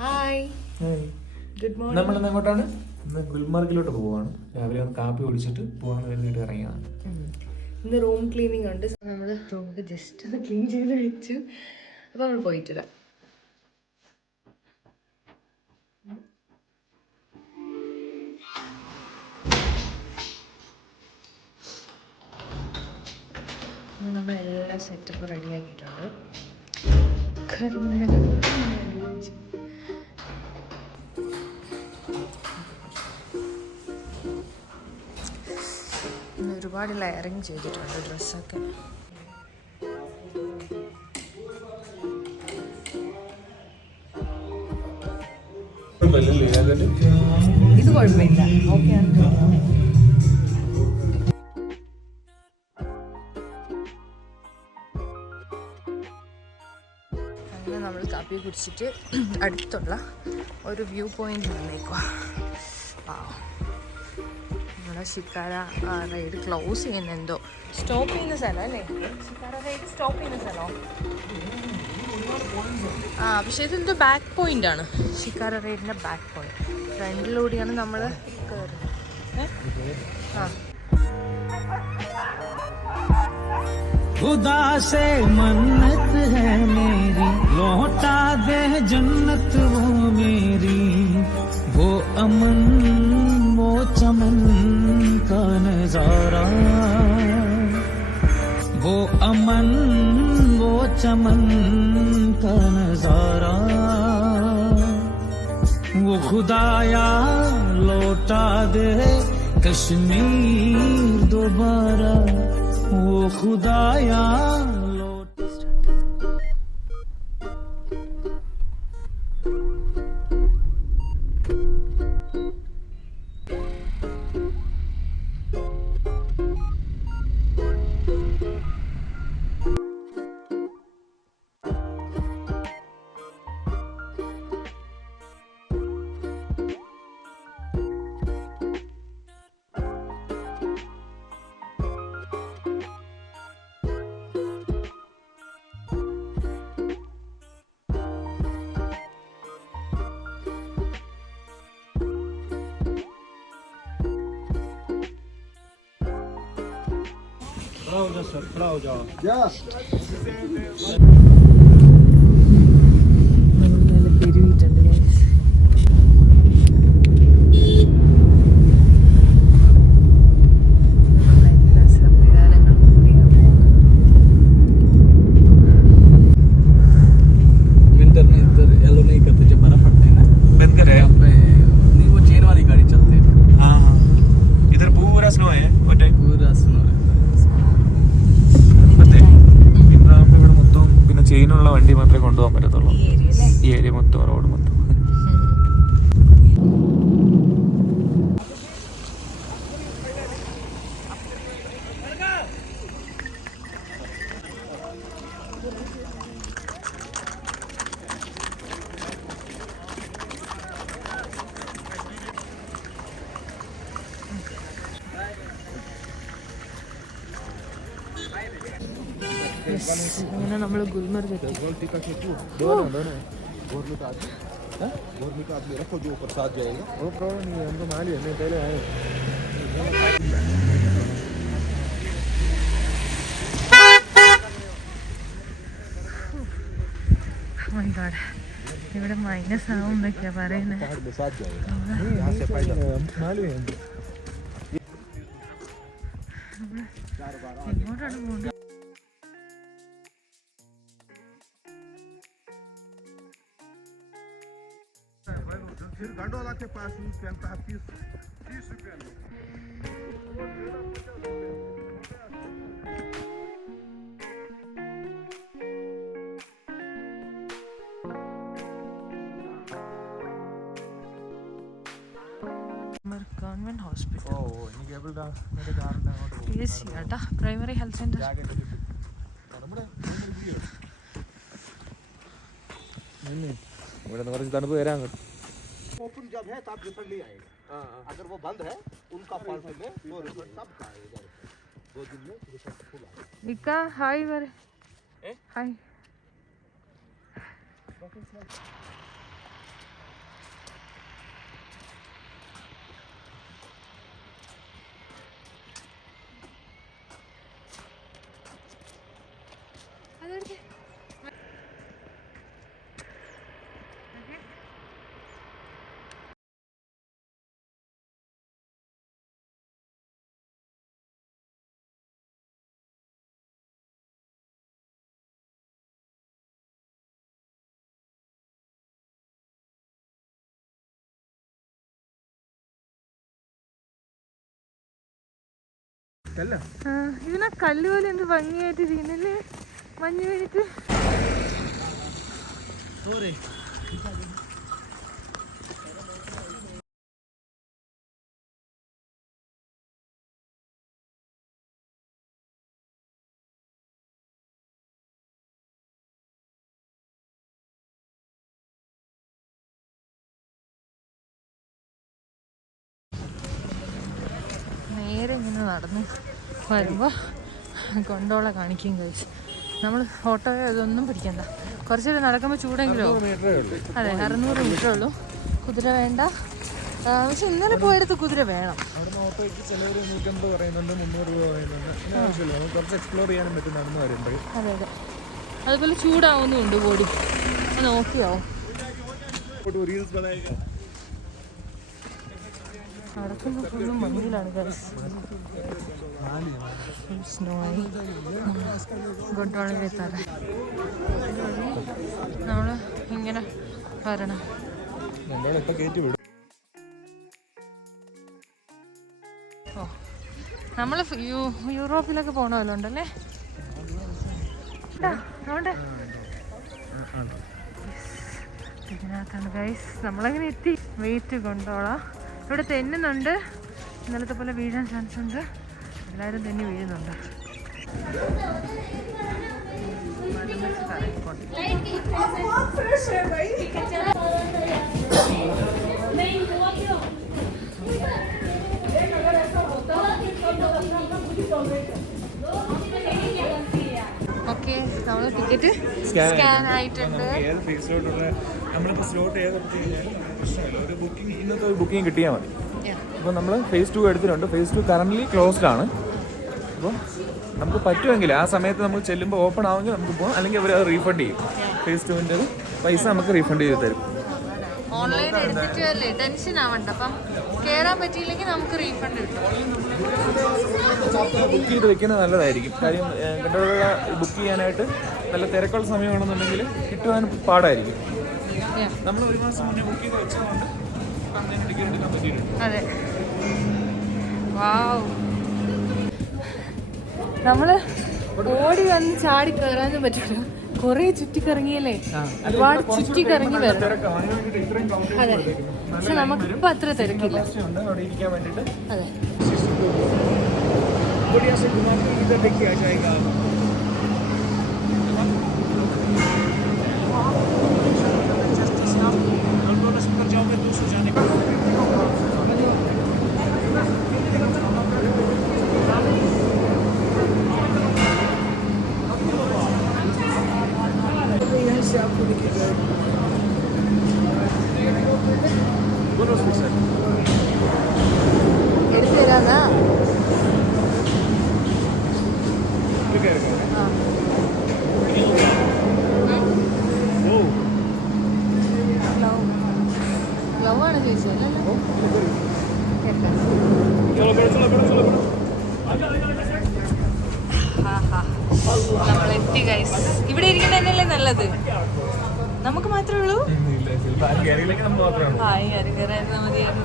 Hi, good morning. നമ്മളിന്ന് എങ്ങോട്ടാണ്? ഇന്ന് ഗുൽമാർഗിലോട്ട് പോവാണ്. രാവിലെ ഒന്ന് കാപ്പി കുടിച്ചിട്ട് പോകാന്ന് കരുതിയിട്ട് ഇറങ്ങിയതാണ്. ഇന്ന് റൂം ക്ലീനിങ് ഉണ്ട്. നമ്മൾ റൂം ജസ്റ്റ് ഒന്ന് ക്ലീൻ ചെയ്ത് വെച്ചു. അപ്പോൾ നമ്മൾ പോയിട്ട് വരാം. നമ്മളെല്ലാം സെറ്റപ്പ് റെഡി ആക്കിയിട്ടുണ്ട്. ഒരുപാട് ലെയറിങ് ചെയ്തിട്ടുണ്ട് ഡ്രസ്സൊക്കെ. ഇത് കുഴപ്പമില്ല, ഓക്കെ. അങ്ങനെ നമ്മൾ കാപ്പി കുടിച്ചിട്ട് അടുത്തുള്ള ഒരു വ്യൂ പോയിന്റ് വന്നേക്കുക. നമ്മുടെ ഷിക്കാര റൈഡ് ക്ലോസ് ചെയ്യുന്ന എന്തോ സ്റ്റോപ്പ് ചെയ്യുന്ന സ്ഥലം അല്ലേ? ഷിക്കാര റൈഡ് സ്റ്റോപ്പ് ചെയ്യുന്ന സ്ഥലമോ? പക്ഷേ ഇതെന്തോ ബാക്ക് പോയിന്റ് ആണ്. ഷിക്കാര റൈഡിൻ്റെ ബാക്ക് പോയിന്റ് ഫ്രണ്ടിലൂടെയാണ് നമ്മൾ കയറുന്നത്. खुदा से मन्नत है मेरी, लौटा दे जन्नत वो मेरी, वो अमन वो चमन का नजारा, वो अमन वो चमन का नजारा, वो खुदाया लौटा दे कश्मीर दोबारा, वो खुदाया ചെയിനുള്ള വണ്ടി മാത്രമേ കൊണ്ടുപോകാൻ പറ്റത്തുള്ളൂ. ഈ ഏരിയ മൊത്തം റോഡ് മൊത്തം. അങ്ങനെ നമ്മൾ ഗുൽമർഗ് എത്തി. ഇവിടെ മൈനസ് ആവും എന്നൊക്കെയാ പറയുന്നത്. എങ്ങോട്ടാണ് പോകുന്നത്? फिर गंडोला के पास पहनता है 30 रुपये में। Government hospital, primary health centre. ഇവിടെ കുറച്ച് തണുപ്പ് വരാൻ. ओपन जब है तब रिफंड ले आएगा। अगर वो बंद है उनका फॉल्ट में 2 रुपये सब का आएगा। 2 दिन में रिफंड फुल आएगा। इका हाय वरे हाय ഇതിനാ കല്ല് പോലെ എന്ത് ഭംഗിയായിട്ട് ചെയ്യുന്നല്ലേ മഞ്ഞ് വീണിട്ട്. നേരെ ഇങ്ങനെ നടന്ന് വരുമ്പോൾ കൊണ്ടോളെ കാണിക്കുകയും കഴിച്ചു. നമ്മൾ ഓട്ടോയോ ഇതൊന്നും പിടിക്കണ്ട, കുറച്ചൊരു നടക്കുമ്പോൾ ചൂടെങ്കിലോ. അതെ, 600 മീറ്ററേ ഉള്ളൂ. കുതിര വേണ്ട, പക്ഷെ ഇന്നലെ പോയെടുത്ത് കുതിര വേണം. അതെ അതെ, അതുപോലെ ചൂടാവുന്നുണ്ട് ബോഡി, നോക്കിയാവും. നടക്കുമ്പോൾ ഫുള്ളും മഞ്ഞിലാണ് സ്നോയി. ഗോണ്ടോളയിലെത്താൻ നമ്മൾ ഇങ്ങനെ വരണം. ഓ, നമ്മൾ യൂറോപ്പിലൊക്കെ പോകണമല്ലോ ഉണ്ടല്ലേ. ഇതിനകത്താണ് ഗൈസ് നമ്മളങ്ങനെ എത്തി. വെയിറ്റ് കൊണ്ടോളാം. ഇവിടെ തെന്നുന്നുണ്ട്, ഇന്നലത്തെ പോലെ വീഴാൻ ചാൻസ് ഉണ്ട്. എല്ലാവരും തെന്നി വീഴുന്നുണ്ട്. ഓക്കെ, നമ്മൾ ടിക്കറ്റ് സ്കാൻ ആയിട്ടുണ്ട്. ഇന്നത്തെ ഒരു ബുക്കിംഗ് കിട്ടിയാൽ മതി. അപ്പോൾ നമ്മൾ phase 2 എടുത്തിട്ടുണ്ട്. phase 2 കറൻ്റ്ലി ക്ലോസ്ഡ് ആണ്. അപ്പോൾ നമുക്ക് പറ്റുമെങ്കിൽ ആ സമയത്ത് നമുക്ക് ചെല്ലുമ്പോൾ ഓപ്പൺ ആവുമെങ്കിൽ നമുക്ക് പോകാം, അല്ലെങ്കിൽ അവർ അത് റീഫണ്ട് ചെയ്യും. phase 2-ൻ്റെ പൈസ നമുക്ക് റീഫണ്ട് ചെയ്ത് തരും. ഓൺലൈൻ എടുത്തിട്ടല്ലേ, ടെൻഷൻ ആവണ്ട. അപ്പം കയറാൻ പറ്റിയില്ലെങ്കിൽ നമുക്ക് റീഫണ്ട് കിട്ടും. ബുക്ക് ചെയ്ത് വെക്കുന്നത് നല്ലതായിരിക്കും. കാര്യം കണ്ടോള ബുക്ക് ചെയ്യാനായിട്ട് നല്ല തിരക്കുള്ള സമയമാണെന്നുണ്ടെങ്കിൽ കിട്ടുവാൻ പാടായിരിക്കും. നമ്മൾ ഒരു മാസം മുന്നേ ബുക്ക് ചെയ്ത് വെച്ചതുകൊണ്ട് അങ്ങനെ ടിക്കറ്റ് എടുക്കാൻ പറ്റിയിട്ടുണ്ട്. അതെ, വാവ്. നമ്മൾ ഓടി വന്ന് ചാടി കയറാനും പറ്റില്ല, കുറേ ചുറ്റിക്കറങ്ങിയല്ലേ, ഒരുപാട് ചുറ്റിക്കറങ്ങി വരണം. അതെ, പക്ഷെ നമുക്കിപ്പോൾ അത്ര തിരക്കില്ല. അതെ, എടുത്തു തരാന്നാ. ഗ്ലൗ ആണ് ചോദിച്ചതല്ലോ. നമ്മളെത്തി ഗൈസ്. ഇവിടെ ഇരിക്കുന്നതന്നെയല്ലേ നല്ലത്, നമുക്ക് മാത്രമേ ഉള്ളൂ. ഹായ്, ആരും കയറായിരുന്നാൽ മതിയായിരുന്നു.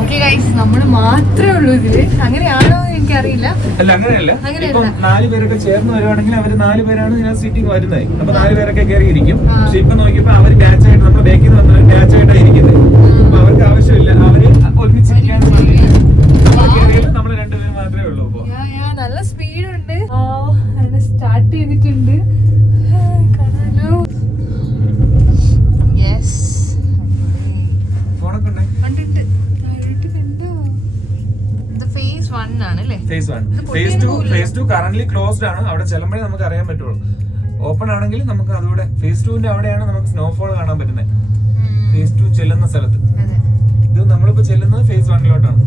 ഓക്കെ ഗൈസ്, നമ്മൾ മാത്രമേ ഉള്ളൂ ഇതില്. അങ്ങനെയാണോ എനിക്കറിയില്ല. അല്ല, അങ്ങനെയല്ല. ഇപ്പം 4 പേരൊക്കെ ചേർന്ന് വരുവാണെങ്കിൽ അവർ 4 പേരാണ് ഇതിനകത്ത് സീറ്റിംഗ് വരുന്നത്. അപ്പൊ 4 പേരൊക്കെ കയറിയിരിക്കും. പക്ഷെ ഇപ്പൊ നോക്കിയപ്പോ അവർ ബാച്ചായിട്ട്, നമ്മുടെ ബാക്കിൽ നിന്ന് വന്നവർ ബാച്ചായിട്ടാണ് ഇരിക്കുന്നത്. അപ്പൊ അവർക്ക് ആവശ്യമില്ല, അവര് ഒരുമിച്ചിരിക്കാൻ. നമ്മൾ 2 പേര് മാത്രമേ ഉള്ളൂ. ഇപ്പൊ നല്ല സ്പീഡുണ്ട്. സ്റ്റാർട്ട് ചെയ്തിട്ടുണ്ട്. phase 2 കറന്റ്ലി ക്ലോസ്ഡ് ആണ്. അവിടെ ചെല്ലുമ്പോഴേ നമുക്ക് അറിയാൻ പറ്റുള്ളൂ. ഓപ്പൺ ആണെങ്കിൽ നമുക്ക് അതുകൂടെ phase 2-ന്റെ അവിടെയാണ് നമുക്ക് സ്നോഫോൾ കാണാൻ പറ്റുന്നത്. phase 2 ചെല്ലുന്ന സ്ഥലത്ത്. ഇത് നമ്മളിപ്പോ ചെല്ലുന്നത് phase 1-ലോട്ടാണ്.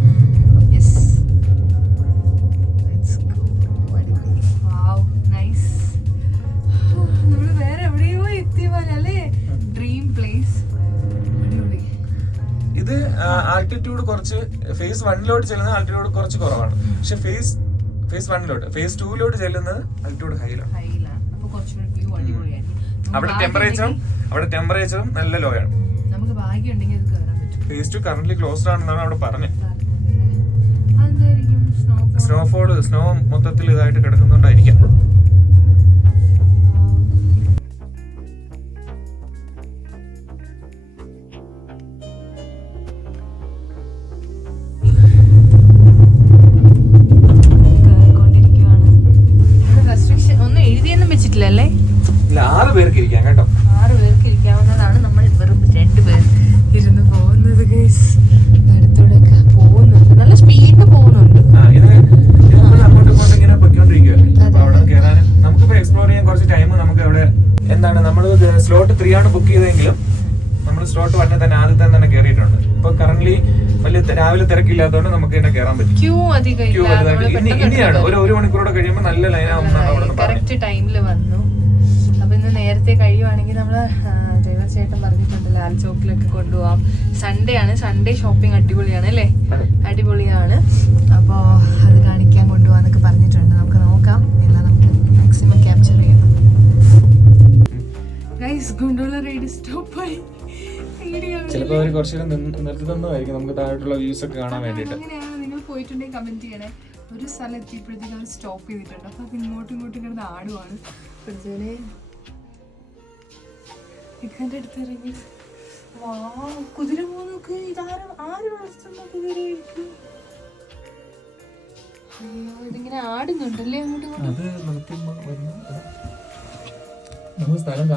ഇത് ആൾട്ടിറ്റ്യൂഡ് കുറച്ച് phase 1-ലോട്ട് ചെല്ലുന്നത് ആൾട്ടിറ്റ്യൂഡ് കുറച്ച് കുറവാണ്. പക്ഷെ phase 1-ലോട്ട് phase 2-ലോട്ട് ചെല്ലുന്നത് ആൾട്ടിറ്റ്യൂഡ് ഹൈയിലാണ്. അവിടെ ടെമ്പറേച്ചറും നല്ല ലോ ആണ്. നമുക്ക് ഭാഗ്യം ഉണ്ടെങ്കിൽ അത് കയറാൻ പറ്റും. ഫേസ് 2 കറന്റ് ക്ലോസ്ഡ് ആണെന്നാണ് അവിടെ പറഞ്ഞത്. അതെന്തായിരിക്കും? സ്നോ മൊത്തത്തിൽ ഇതായിട്ട് കിടക്കുന്നുണ്ടായിരിക്കാം. ഒന്നും എഴുതിയൊന്നും വെച്ചിട്ടില്ലല്ലേ? 6 പേർക്ക് ഇരിക്കാം കേട്ടോ. 6 പേർക്ക് ഇരിക്കാവുന്നതാണ്. നമ്മൾ വെറും 2 പേർ ഇരുന്ന് പോകുന്നത്. അടുത്തോടൊക്കെ പോകുന്നുണ്ട്, നല്ല സ്പീഡിന് പോകുന്നുണ്ട്. ഇത് നമ്മൾ അങ്ങോട്ടും ഇങ്ങോട്ടും ഇങ്ങനെ പൊയ്ക്കൊണ്ടിരിക്കുകയല്ലേ. അപ്പൊ അവിടെ കയറാനും നമുക്കിപ്പോ എക്സ്പ്ലോർ ചെയ്യാൻ കുറച്ച് ടൈം നമുക്ക് അവിടെ എന്താണ്, നമ്മൾ സ്ലോട്ട് 3 ആണ് ബുക്ക് ചെയ്തെങ്കിലും നമ്മൾ സ്ലോട്ട് 1 തന്നെ ആദ്യത്തെ തന്നെ കയറിയിട്ടുണ്ട്. ഇപ്പൊ കറന്റ് വലിയ രാവിലെ തിരക്കില്ലാത്തതുകൊണ്ട് നമുക്ക് തന്നെ കയറാൻ പറ്റും. ക്യൂ അധികം ഇനിയാണ് ഒരു മണിക്കൂറോടെ കഴിയുമ്പോൾ നല്ല ലൈനാവുന്നതാണ് കറക്റ്റ് ടൈമിൽ വന്നു. അപ്പൊ ഇന്ന് നേരത്തെ കഴിയുവാണെങ്കിൽ നമ്മള് ഡ്രൈവർ ചേട്ടൻ പറഞ്ഞിട്ടുണ്ട് ലാൽ ചോക്കിലൊക്കെ കൊണ്ടുപോകാം. സൺഡേ ആണ്, സൺഡേ ഷോപ്പിംഗ് അടിപൊളിയാണ് അല്ലേ? അടിപൊളിയാണ്. അപ്പോൾ അത് കാണിക്കാൻ കൊണ്ടുപോകാന്നൊക്കെ പറഞ്ഞിട്ടുണ്ട്. നമുക്ക് നോക്കാം, എല്ലാം നമുക്ക് മാക്സിമം ക്യാപ്ചർ ചെയ്യണം. ഗൈസ്, ഗുണ്ടോള റൈഡ് സ്റ്റോപ്പായി. ചിലപ്പോൾ അവർ കുറച്ചു നിർത്തി തന്നതായിരിക്കും നമുക്ക് താഴോട്ടുള്ള വ്യൂസ് ഒക്കെ കാണാൻ വേണ്ടിയിട്ട്. അങ്ങനെയാണ്, നിങ്ങൾ പോയിട്ടുണ്ടെങ്കിൽ കമന്റ് ചെയ്യണേ. ഒരു സ്ഥലം എത്തിയപ്പോഴത്തേക്കും അത് സ്റ്റോപ്പ് ചെയ്തിട്ടുണ്ട്. അപ്പൊ അത് ഇങ്ങോട്ടും കിടന്ന് ആടുവാണ്. ഇക്കാന്റെ അടുത്ത് ഇറങ്ങി കുതിര പോകുന്നൊക്കെ ഇതാരും ആര് വളർത്തുന്ന കുതിരയായിരിക്കും? അയ്യോ, ഇതിങ്ങനെ ആടുന്നുണ്ടല്ലേ അങ്ങോട്ടും ഇങ്ങോട്ടും. സ്ഥലം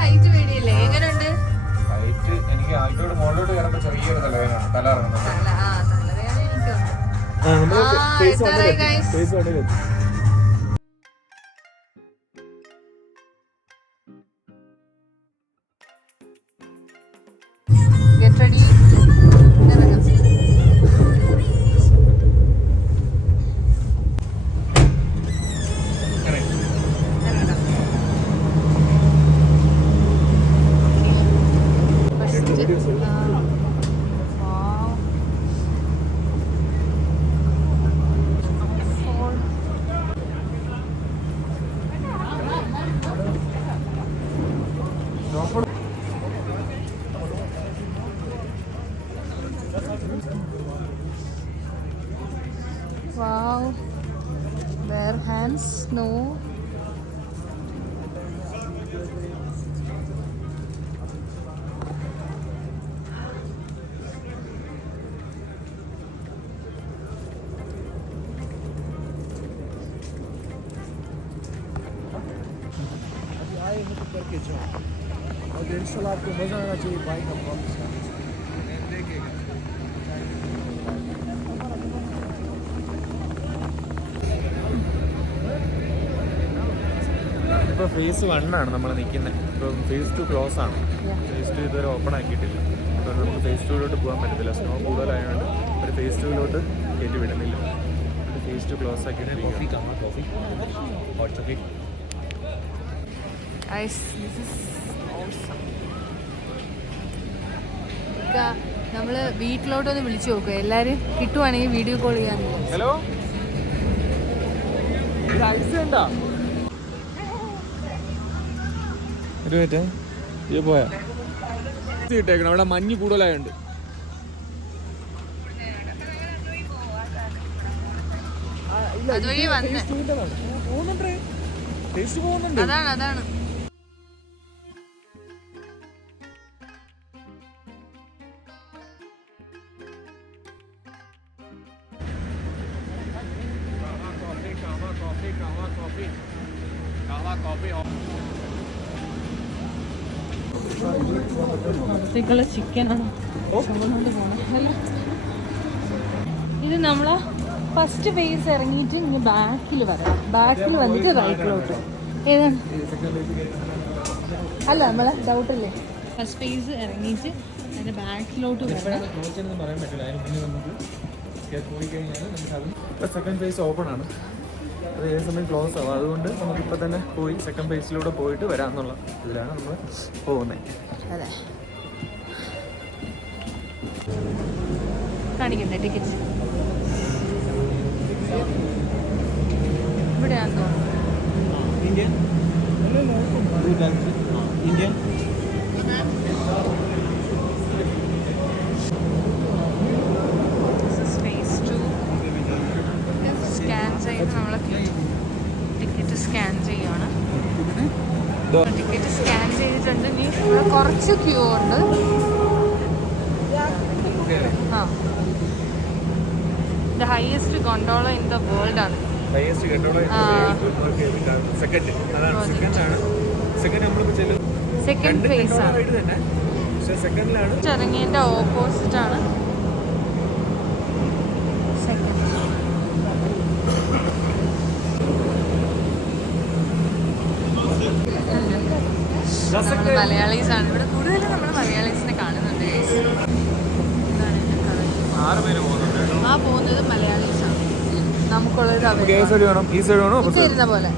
ഹൈറ്റ് പേടിയല്ലേ? എങ്ങനെയുണ്ട് ഹൈറ്റ്? എനിക്ക് ആയിട്ടോട് മുകളിലോട്ട് കയറുമ്പോ ചെറിയൊരു തലവേദനയാണ്, തല ഇറങ്ങുന്നത്. Get ready. Wow, bare hands, snow. आएंगे तो करके जाओ, और इंशाल्लाह आपको मजा आना चाहिए बाइक का वापस देखिएगा. ഇപ്പോൾ ഫേസ് 1 ആണ് നമ്മൾ നിൽക്കുന്നത്. ഇപ്പം ഫേസ് 2 ക്ലോസ് ആണ്. ഫേസ് 2 ഇതുവരെ ഓപ്പൺ ആക്കിയിട്ടില്ല. അപ്പോൾ നമുക്ക് ഫേസ് 2 പോകാൻ പറ്റത്തില്ല. സ്നോ കൂടുതലായതുകൊണ്ട് ഒരു ഫേസ് 2 കയറ്റി വിടുന്നില്ല. ഫേസ് 2 ക്ലോസ് ആക്കിയിട്ട് നമ്മള് വീട്ടിലോട്ടൊന്ന് വിളിച്ചു നോക്കുക. എല്ലാരും കിട്ടുവാണെങ്കിൽ വീഡിയോ കോൾ ചെയ്യാൻ. ഹലോ, ഐസ് ഉണ്ടോ? പോയാ ഇട്ടേക്കണം, അവിടെ മഞ്ഞ് കൂടുതലായുണ്ട്. അതാണ് പുറത്തേക്കുള്ള ചിക്കനാണ് ചുമന്നുകൊണ്ട് പോകണം അല്ല. ഇത് നമ്മള് ഫസ്റ്റ് ഫേസ് ഇറങ്ങിയിട്ട് ഇങ്ങനെ ബാക്കിൽ വരാം. ബാക്കിൽ വന്നിട്ട് റൈറ്റിലോട്ട്. ഏതാണ്? അല്ല നമ്മളെ ഡൗട്ടല്ലേ. ഫസ്റ്റ് ഫേസ് ഇറങ്ങിയിട്ട് അതിന്റെ ബാക്കിലോട്ട് വരണം. സെക്കൻഡ് ഫേസ് ഓപ്പൺ ആണ്, അത് ഏത് സമയം ക്ലോസ് ആവും. അതുകൊണ്ട് നമുക്കിപ്പോൾ തന്നെ പോയി സെക്കൻഡ് ഫേസിലൂടെ പോയിട്ട് വരാമെന്നുള്ള ഇതിലാണ് നമ്മൾ പോകുന്നത്. അതെ, കാണിക്കണ്ടേ ടിക്കറ്റ്? ഇവിടെയാണെന്ന് തോന്നുന്നു. इंडियन इंडियन സ്കാൻ ചെയ്ത് നമ്മൾ ടിക്കറ്റ് സ്കാൻ ചെയ്യുകയാണ്. ടിക്കറ്റ് സ്കാൻ ചെയ്തിട്ടുണ്ട്. ഇനി ഇവിടെ കുറച്ച് ക്യൂ ഉണ്ട്. ആ, the highest gondola in the world ആണ്. സെക്കൻഡ് ഫേസ് ആണ്. ഇറങ്ങിയതിന്റെ ഓപ്പോസിറ്റ് ആണ് സെക്കൻഡ്. നമ്മൾ മലയാളീസ് ആണ് ഇവിടെ കൂടുതലും. നമ്മൾ മലയാളീസിനെ കാണുന്നുണ്ട്. ആ പോകുന്നത് മലയാളീസ് ആണ്. നമുക്കുള്ളൊരു ഇരുന്ന പോലെ.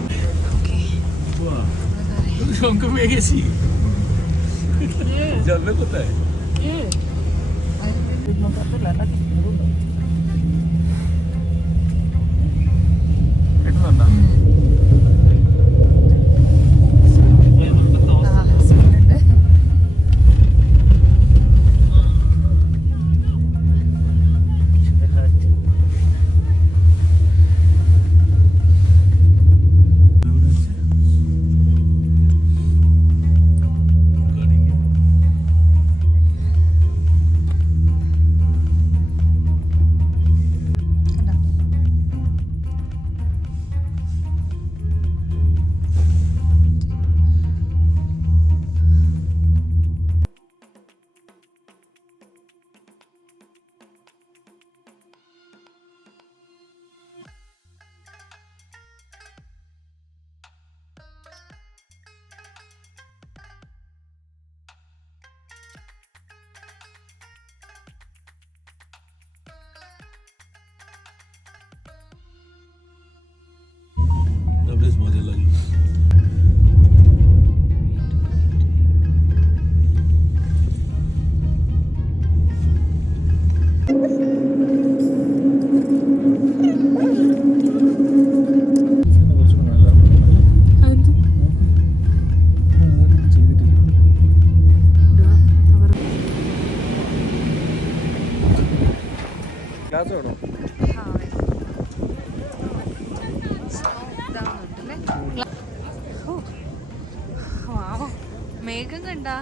മേഘം കണ്ടാ?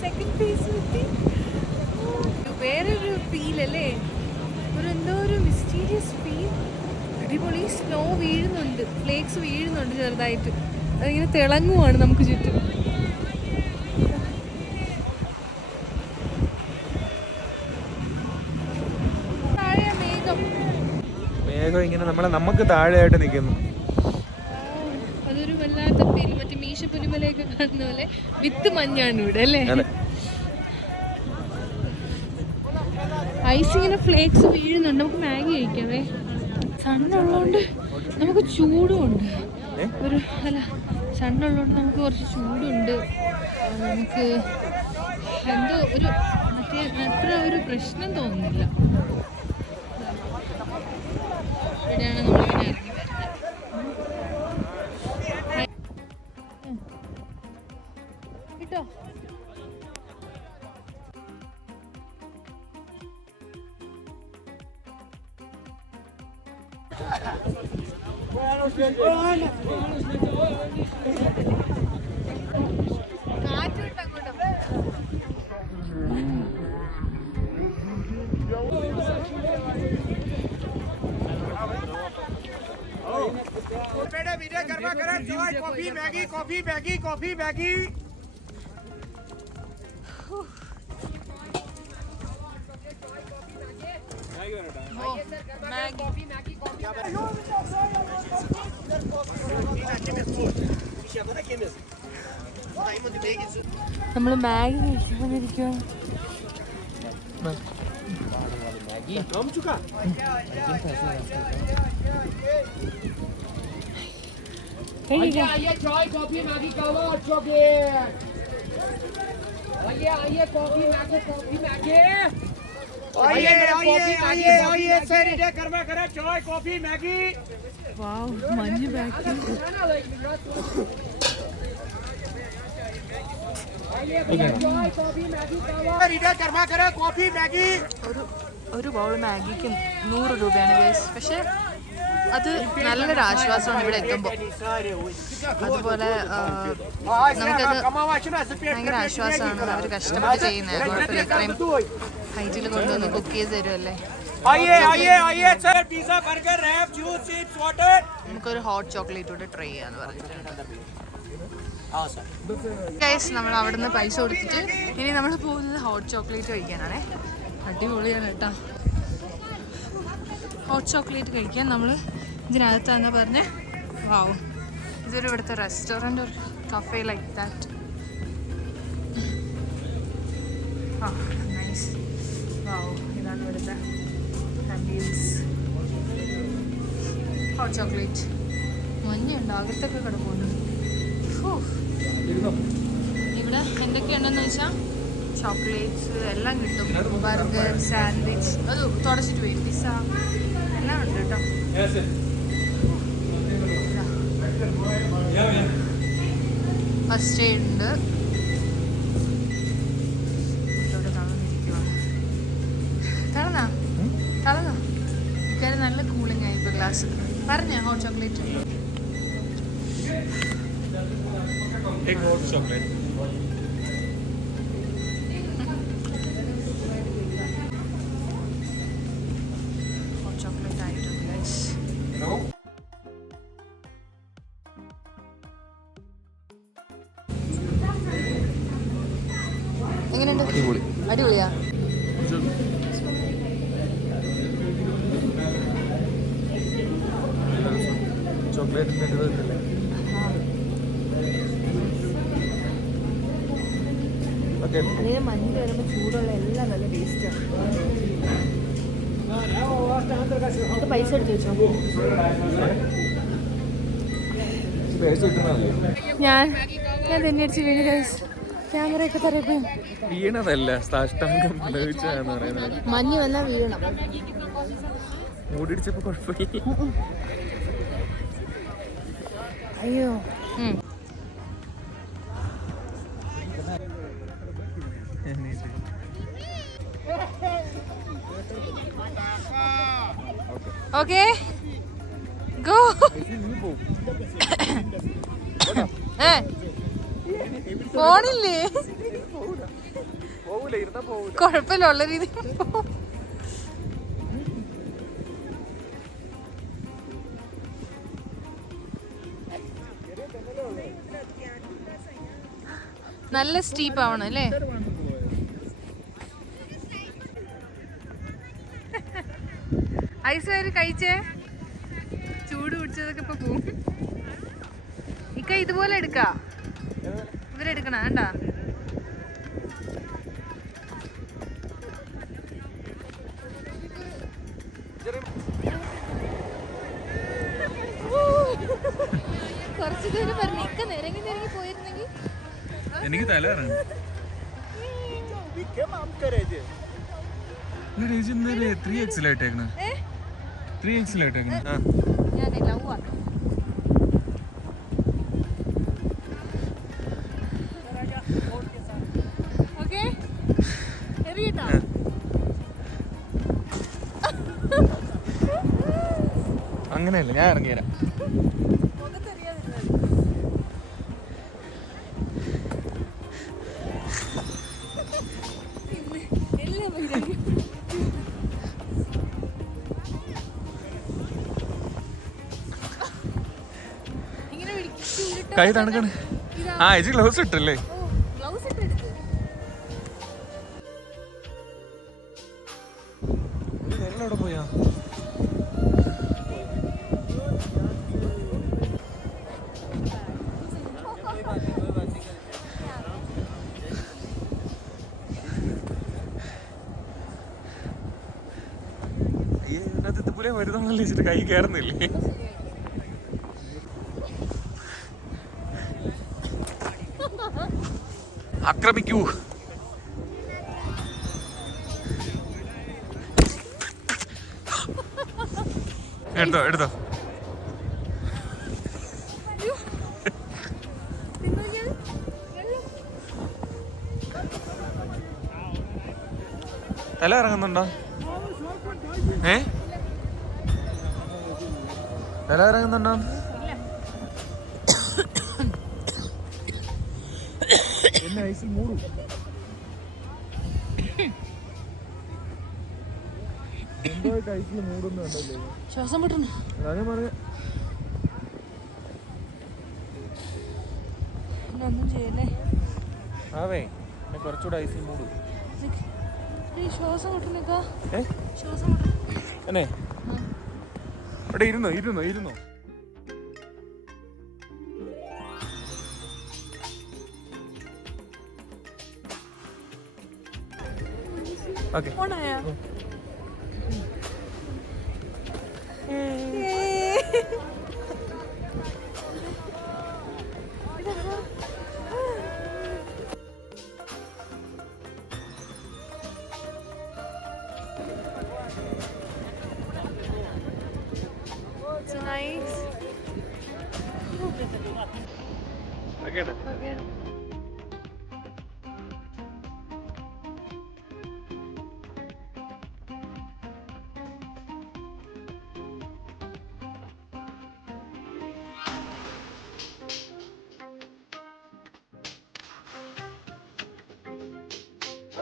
സെക്കൻഡ് ഫേസിലെത്തി. വേറൊരു ഫീൽ അല്ലേ, ഒരു എന്തോ ഒരു മിസ്റ്റീരിയസ് ഫീൽ. അടിപൊളി. സ്നോ വീഴുന്നുണ്ട്, ഫ്ലേക്സ് വീഴുന്നുണ്ട് ചെറുതായിട്ട്. അതിങ്ങനെ തിളങ്ങുവാണ് നമുക്ക് ചുറ്റും. ഇങ്ങനെ നമുക്ക് താഴെയായിട്ട് നിൽക്കുന്നു. അതൊരു വല്ലാത്ത ഫീൽ. മറ്റേ മീശപ്പുലിമലയൊക്കെ കാണുന്ന പോലെ വിത്ത് മഞ്ഞാണ് ഇവിടെ അല്ലേ. ഐസ് ഇങ്ങനെ ഫ്ലേക്സ് വീഴുന്നുണ്ട്. നമുക്ക് മാഗി കഴിക്കാവേ. സണ്ണുള്ളതുകൊണ്ട് നമുക്ക് ചൂടുമുണ്ട്. ഒരു അല്ല, സണ്ണുള്ളതുകൊണ്ട് നമുക്ക് കുറച്ച് ചൂടുണ്ട്. നമുക്ക് എന്തോ ഒരു മറ്റേ അത്ര ഒരു പ്രശ്നം തോന്നുന്നില്ല. ഇവിടെയാണ് നമ്മളിങ്ങനെ ഇറങ്ങി വരുന്നത്. കേട്ടോ, കാറ്റുണ്ട് അങ്ങോട്ടും. നമ്മൾ മാഗി കഴിച്ചുകൊണ്ടിരിക്കുക. മഞ്ഞ് ബാക്കി ഒരു ബൗൾ മാഗിക്ക് 100 രൂപയാണ് ഗൈസ്. പക്ഷെ അത് നല്ലൊരു ആശ്വാസമാണ് ഇവിടെ എത്തുമ്പോൾ. അതുപോലെ നമുക്കത് ഭയങ്കര ആശ്വാസമാണ്. അവർ കഷ്ടപ്പെട്ട് ചെയ്യുന്നത്. കുഴപ്പമില്ല, ഇത്രയും ഹൈറ്റിൽ കൊണ്ടുവന്ന് കുക്ക് ചെയ്ത് തരുമല്ലേ. നമുക്കൊരു ഹോട്ട് ചോക്ലേറ്റ് കൂടെ ട്രൈ ചെയ്യാന്ന് പറഞ്ഞിട്ടുണ്ട്. ഗൈസ്, നമ്മൾ അവിടെ നിന്ന് പൈസ കൊടുത്തിട്ട് ഇനി നമ്മൾ പോകുന്നത് ഹോട്ട് ചോക്ലേറ്റ് കഴിക്കാനാണേ. അടിപൊളിയാണ് കേട്ടോ ഹോട്ട് ചോക്ലേറ്റ് കഴിക്കാൻ. നമ്മൾ ഇതിനകത്താന്നാ പറഞ്ഞേ. വാവ്, ഇതൊരു ഇവിടുത്തെ റെസ്റ്റോറൻറ്റ് ഒരു കഫേ ലൈക്ക് ദാറ്റ്. ആ നൈസ്. വാവ്, ഇതാണ് ഇവിടുത്തെ ആംബിയൻസ്. ഹോട്ട് ചോക്ലേറ്റ് മഞ്ഞുണ്ട്, അകത്തൊക്കെ കിടപ്പുണ്ട്. ഇവിടെ എന്തൊക്കെയുണ്ടെന്ന് വെച്ചാൽ ചോക്ലേറ്റ്സ് എല്ലാം കിട്ടും. ബർഗർ, സാൻഡ്വിച്ച്, അത് തുടച്ചിട്ട് പോയി, പിസ്സ എല്ലാം ഉണ്ട് കേട്ടോ. ഫസ്റ്റ് എയ്ഡ് ഉണ്ട്. ഇവിടെ തളർന്നിരിക്കുവാണ്. തളർന്നോ ഇക്കാര്യം നല്ല കൂളിംഗ് ആയി. ഇപ്പോൾ ഗ്ലാസ് പറഞ്ഞ ഹോട്ട് ചോക്ലേറ്റ്. एक हॉट चॉकलेट. ഹോട്ട് ചോക്ലേറ്റ് ആയിട്ടുണ്ട് ഗൈസ്. എങ്ങനെയുണ്ട്? അടിപൊളിയാ. ചോക്ലേറ്റിന്റെ ഇത് അതിന് മഞ്ഞ് വരുമ്പോൾ ചൂടുള്ള എല്ലാം നല്ല ടേസ്റ്റാണ്. പൈസ എടുത്ത് വെച്ചോ. ഞാൻ തന്നെ അടിച്ച് വീണ് ഗൈസ്. ക്യാമറയൊക്കെ തരട്ടെ. വീണതല്ല, സാഷ്ടാംഗം ലഭിച്ചതാന്ന് പറയുന്നത്. മഞ്ഞ് വന്നാൽ വീഴണം. മൂടിടിച്ചപ്പോ കുഴപ്പമില്ല. അയ്യോ. Okay go. ഫോണില്ലേ? കുഴപ്പമില്ല, ഉള്ള രീതി. നല്ല സ്റ്റീപ്പ് ആവണം അല്ലേ? ഐസ് വരെ കഴിച്ചേ. ചൂട് പിടിച്ചതൊക്കെ ഇപ്പൊ പോവും. ഇക്ക ഇതുപോലെ എടുക്കാ. ഇവരെടുക്കണ വേണ്ടാ. കുറച്ചു ദൂരം പറഞ്ഞു. ഇക്ക നിരങ്ങി പോയിരുന്നെങ്കിൽ എനിക്ക് തല ഇറങ്ങും. 3X ലായിട്ടേക്കണ. 3X ലായിട്ടേക്കണ. ഞാൻ ലവ് ആണ്. ഓക്കെ എറിയട്ടാ. അങ്ങനെയല്ല, ഞാൻ ഇറങ്ങിയരാം. കൈ തണുക്കണ്. ആ ചേച്ചി ഗ്ലൗസ് ഇട്ടല്ലേ? എവിടെ പോയാ? ഇതിനകത്ത് ഇതുപോലെ വരുന്നല്ലേ വെച്ചിട്ട് കൈ കയറുന്നില്ലേ? ആക്രമിക്കൂ. എടുത്തോ എടുത്തോ. തല ഇറങ്ങുന്നുണ്ടോ? തല ഇറങ്ങുന്നുണ്ടോ? എന്നെ ഐസിൽ മൂടും. എന്തായിട്ട് ഐസിൽ മൂടുന്നുണ്ടല്ലോ. ശ്വാസം മുട്ടുന്നു. ഞാൻ പറഞ്ഞ ഒന്നും ചെയ്യല്ലേ. ആവേ കുറച്ചുകൂടെ ഐസിൽ മൂടും. ശ്വാസം മുട്ടുന്നേക്കാ. ശ്വാസം അല്ലേ? അവിടെ ഇരുന്നോ ഇരുന്നോ ഇരുന്നോ. Okay nice. Okay.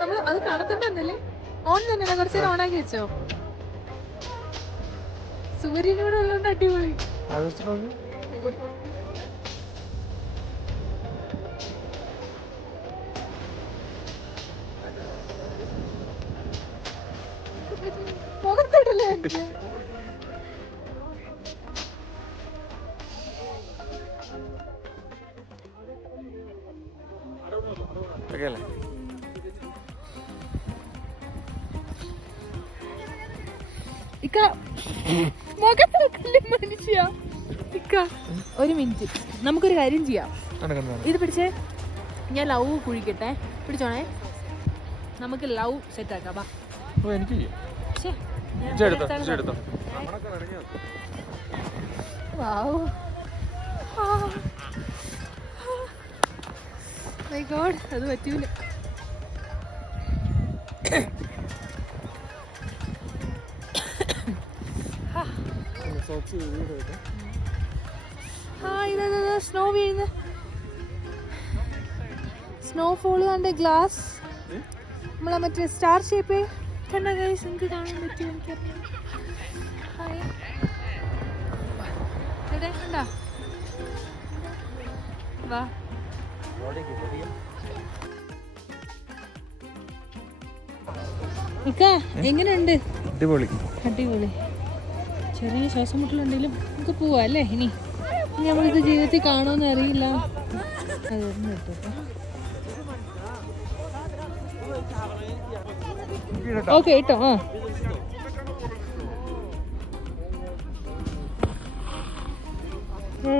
നമ്മൾ അത് കാണുന്നുണ്ടല്ലേ? ഓൺ തന്നെ കുറച്ച് നേരം ഓണാക്കി വെച്ചോ. സൂര്യനോട് ഉള്ളതുകൊണ്ട് അടിപൊളി. മുഖത്തിടല്ലേ? ഇക്ക മുഖത്തില്ലേ മനുഷ്യ? ഇക്ക ഒരു മിനിറ്റ്, നമുക്കൊരു കാര്യം ചെയ്യാം. ഇത് പിടിച്ചേ, ഞാൻ ലവ് കുഴിക്കട്ടെ. പിടിച്ചോണേ, നമുക്ക് ലവ് സെറ്റ് ആക്കാം. അത് പറ്റൂല. സ്നോ വീഴുന്ന സ്നോഫോള് കണ്ട ഗ്ലാസ് നമ്മളെ മറ്റേ സ്റ്റാർ ഷേപ്പ് കണ്ട ഗൈസ്, നിങ്ങൾക്ക് കാണാൻ പറ്റും. എനിക്കറിയാം. കണ്ടോ? വാ. എങ്ങനെയുണ്ട്? അടിപൊളി അടിപൊളി. ചെറിയ ശ്വാസം മുട്ടലുണ്ടെങ്കിലും നമുക്ക് പോവാ അല്ലേ? ഇനി നമ്മളിത് ജീവിതത്തിൽ കാണുമെന്ന് അറിയില്ല. അതൊന്നും എടുത്തോട്ടെ. ഓക്കെ കേട്ടോ. ആ